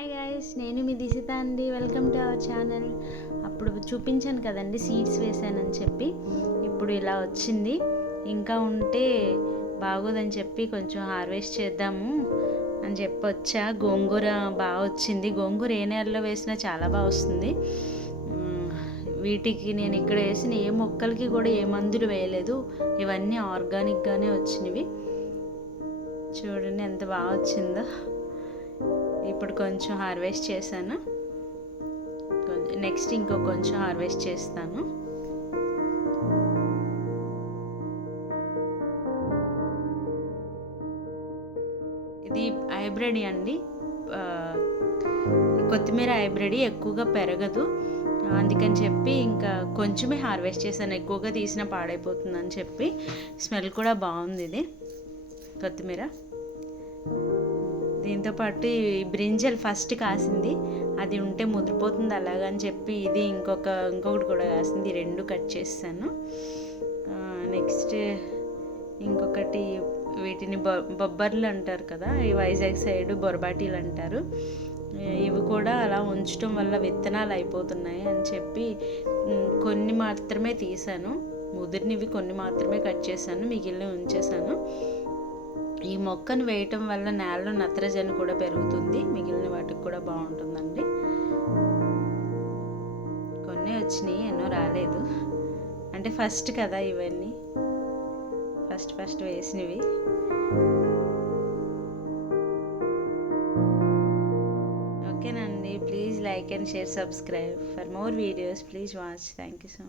Hi guys, నేను మీ దిశిత అండి. Welcome to our channel. అప్పుడు చూపించాను కదండి సీడ్స్ వేసానని చెప్పి, ఇప్పుడు ఇలా వచ్చింది. ఇంకా ఉంటే బాగోదని చెప్పి కొంచెం హార్వెస్ట్ చేద్దాము అని చెప్పి వచ్చా. గోంగూర బాగా వచ్చింది. గోంగూర ఏ నెలలో వేసినా చాలా బాగా వస్తుంది. వీటికి నేను ఇక్కడ వేసిన ఏ మొక్కలకి కూడా ఏ మందులు వేయలేదు. ఇవన్నీ ఆర్గానిక్గానే వచ్చినవి. చూడండి ఎంత బాగా వచ్చిందో. ఇప్పుడు కొంచెం హార్వెస్ట్ చేశాను. నెక్స్ట్ ఇంకో కొంచెం హార్వెస్ట్ చేస్తాను. ఇది హైబ్రిడ్ అండి. కొత్తిమీర హైబ్రిడ్ ఎక్కువగా పెరగదు. అందుకని చెప్పి ఇంకా కొంచెమే హార్వెస్ట్ చేశాను. ఎక్కువగా తీసినా పాడైపోతుందని చెప్పి. స్మెల్ కూడా బాగుంది ఇది కొత్తిమీర. దీంతోపాటు ఈ బ్రింజల్ ఫస్ట్ కాసింది, అది ఉంటే ముదిరిపోతుంది అలాగని చెప్పి ఇది ఇంకొకటి కూడా కాసింది. ఈ రెండు కట్ చేస్తాను. నెక్స్ట్ ఇంకొకటి వీటిని బొబ్బర్లు అంటారు కదా, ఈ వైజాగ్ సైడ్ బొరబాటీలు అంటారు. ఇవి కూడా అలా ఉంచడం వల్ల విత్తనాలు అయిపోతున్నాయి అని చెప్పి కొన్ని మాత్రమే తీసాను. ముదిరినవి కొన్ని మాత్రమే కట్ చేశాను, మిగిలినవి ఉంచేసాను. ఈ మొక్కను వేయటం వల్ల నేలలో నత్రజని కూడా పెరుగుతుంది, మిగిలిన వాటికి కూడా బాగుంటుందండి. కొన్ని వచ్చినాయి, ఎన్నో రాలేదు. అంటే ఫస్ట్ కదా ఇవన్నీ, ఫస్ట్ వేసినవి. ఓకేనండి, please like and share, subscribe for more videos. Please watch. Thank you so much.